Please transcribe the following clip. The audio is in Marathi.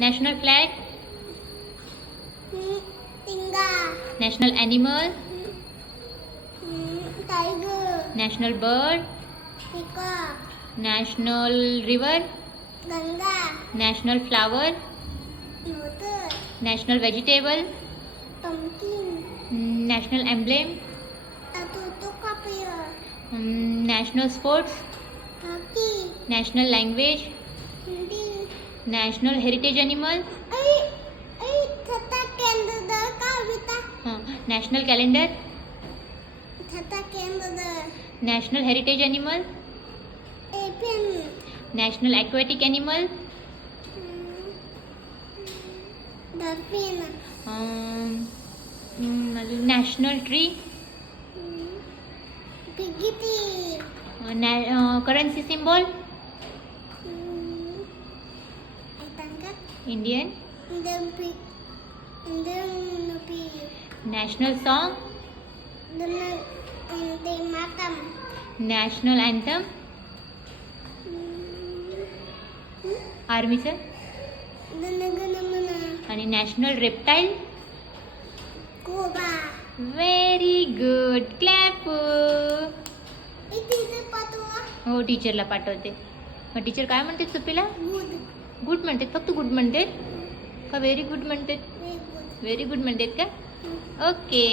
National flag. तिंगा. National animal. Tiger. National bird. Peacock. National river. Ganga. National flower. Lotus. National vegetable. Pumpkin. National emblem. टोटोकॉपियर. National sports. Hockey. National language. Hindi. National heritage animal. थता केंद्र कविता. National calendar. थता केंद्र. National heritage animal. एपेन. National aquatic animal. Dolphin. National tree. पिगिटी. Currency symbol. Indian. National song. National anthem. आर्मीचं. आणि national reptile. Cobra. Very good. Clap. पाठवा. हो, टीचरला पाठवते. मग टीचर काय म्हणते सुपीला? गुड. गुड म्हणते. फक्त गुड म्हणते का व्हेरी गुड म्हणते? Very good. व्हेरी गुड म्हणतात का? ओके.